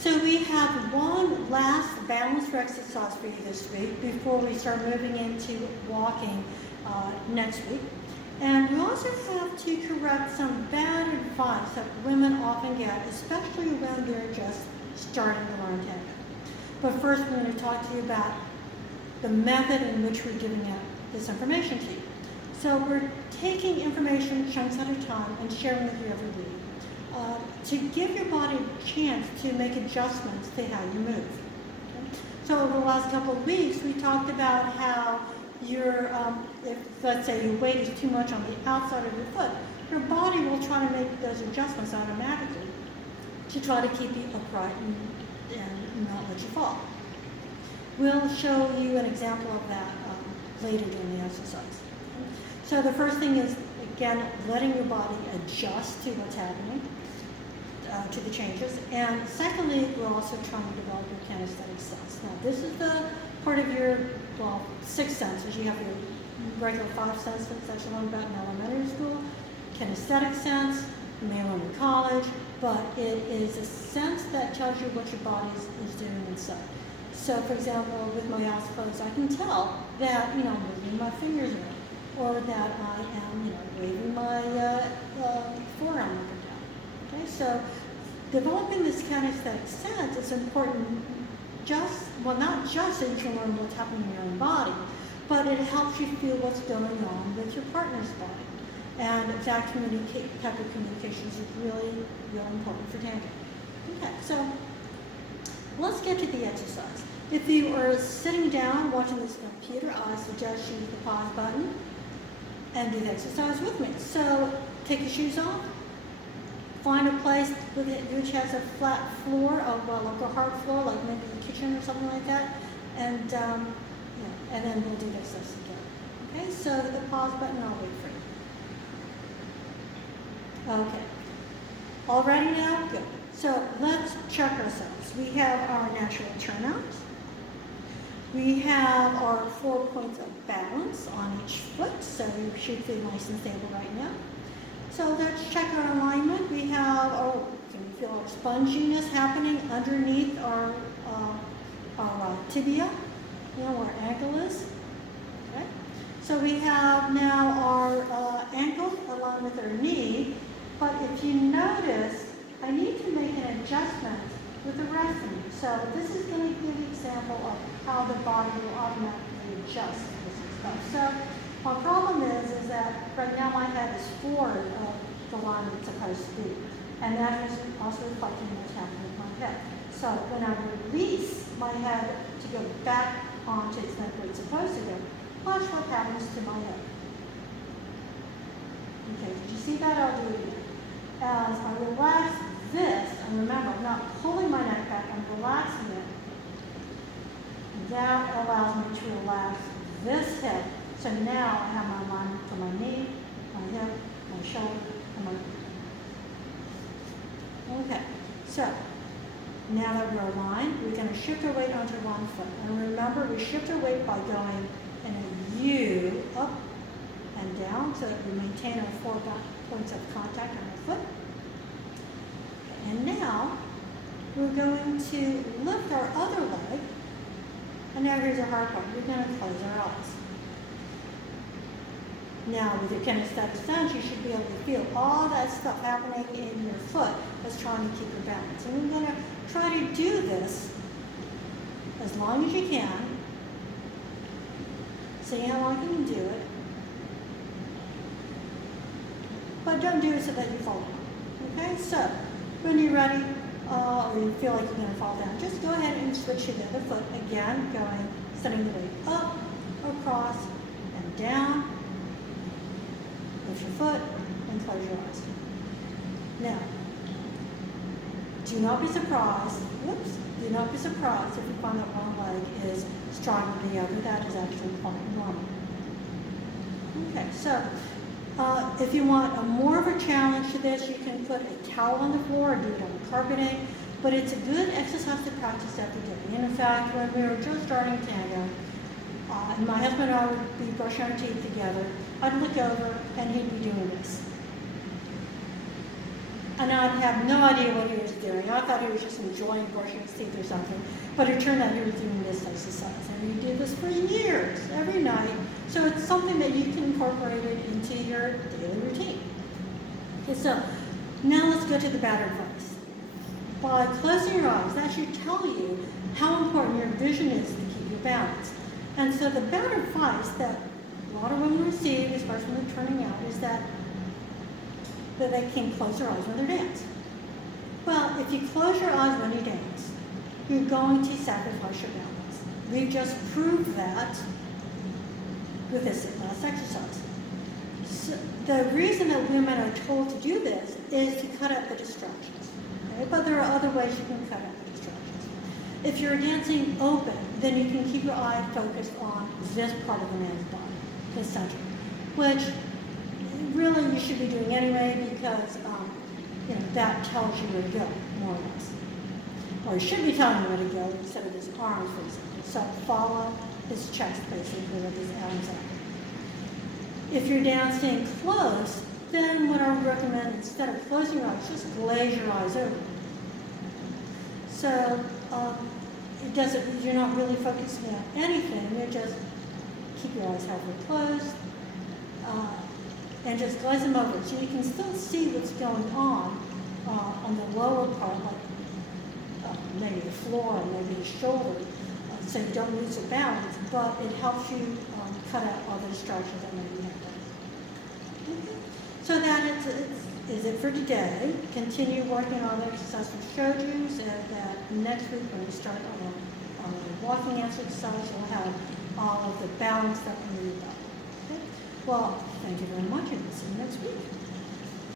So we have one last balance exercise for you this week before we start moving into walking next week. And we also have to correct some bad advice that women often get, especially when they're just starting to learn tango. But first, we're going to talk to you about the method in which we're giving out this information to you. So we're taking information chunks at a time and sharing with you every week to give your body a chance to make adjustments to how you move. Okay? So over the last couple of weeks, we talked about how if let's say your weight is too much on the outside of your foot, your body will try to make those adjustments automatically to try to keep you upright and not let you fall. We'll show you an example of that later during the exercise. So the first thing is, again, letting your body adjust to what's happening, to the changes. And secondly, we're also trying to develop your kinesthetic sense. Now, this is the part of your, six senses. You have your regular five senses that you learn about in elementary school, kinesthetic sense, you may learn in college, but it is a sense that tells you what your body is doing inside. So, for example, with my eyes closed, I can tell that, I'm moving my fingers around, or that I am, waving my forearm up and down. Okay, so developing this kinesthetic sense is important. Not just so you can learn what's happening in your own body, but it helps you feel what's going on with your partner's body. And that type of communication is really, really important for tango. Okay, so let's get to the exercise. If you are sitting down watching this computer, I suggest you hit the pause button and do the exercise with me. So take your shoes off, find a place which has a flat floor, like a hard floor, like maybe the kitchen or something like that, and then we'll do the exercise together. Okay, so the pause button, I'll wait for you. Okay, all ready now? Good. So let's check ourselves. We have our natural turnout. We have our 4 points of balance on each foot, so you should feel nice and stable right now. So let's check our alignment. We have can you feel our sponginess happening underneath our tibia, where our ankle is? Okay. So we have now our ankle aligned with our knee, but if you notice, I need to make an adjustment with the rest of me. So this is going to give you an example of how the body will automatically adjust to this stuff. So my problem is that right now my head is forward of the line it's supposed to be. And that is also reflecting what's happening with my head. So when I release my head to go back onto its neck where it's supposed to go, watch what happens to my head. Okay, did you see that? I'll do it again. As I relax this, and remember, I'm not pulling my neck back, I'm relaxing it. That allows me to relax this hip. So now I have my alignment for my knee, my hip, my shoulder, and my feet. Okay, so now that we're aligned, we're going to shift our weight onto one foot. And remember, we shift our weight by going in a U, up and down, so that we maintain our 4 points of contact on our foot. And now, we're going to lift our other leg. And now here's the hard part. We're going to close our eyes. Now, with your kinesthetic sense, you should be able to feel all that stuff happening in your foot that's trying to keep your balance. And we're going to try to do this as long as you can. See how long you can do it. But don't do it so that you fall down. Okay? So, when you're ready, or you feel like you're going to fall down, just go ahead and switch to the other foot. Again, setting the weight up, across, and down. Lift your foot and close your eyes. Now, do not be surprised if you find that one leg is stronger than the other. That is actually quite normal. Okay, so if you want more of a challenge to this, you can put a towel on the floor or do it on the carpeting, but it's a good exercise to practice every day. And in fact, when we were just starting tango, and my husband and I would be brushing our teeth together, I'd look over and he'd be doing this. and I'd have no idea what he was doing. I thought he was just enjoying brushing his teeth or something, but it turned out he was doing this exercise. And he did this for years, every night. So it's something that you can incorporate it into your daily routine. Okay, so now let's go to the bad advice. By closing your eyes, that should tell you how important your vision is to keep your balance. And so the bad advice that a lot of women receive, especially when they're turning out, is that they can close their eyes when they dance. Well, if you close your eyes when you dance, you're going to sacrifice your balance. We've just proved that with this last exercise. So the reason that women are told to do this is to cut out the distractions. Okay? But there are other ways you can cut out the distractions. If you're dancing open, then you can keep your eye focused on this part of the man's body, the center, which really you should be doing anyway because that tells you where to go, more or less. Or it should be telling you where to go instead of his arms, for example. So follow his chest, basically, with his arms up. If you're dancing close, then what I would recommend, instead of closing your eyes, just glaze your eyes over. So you're not really focusing on anything, you just keep your eyes halfway closed, and just glaze them over. So you can still see what's going on the lower part, like maybe the floor, maybe the shoulder, so you don't lose your balance, but it helps you cut out all the distractions that maybe you have done. Okay. So that is it for today. Continue working on the exercise we showed you, so that next week when we start on the walking exercise, we'll have all of the balance that we need. Okay? Well, thank you very much, and we'll see you next week.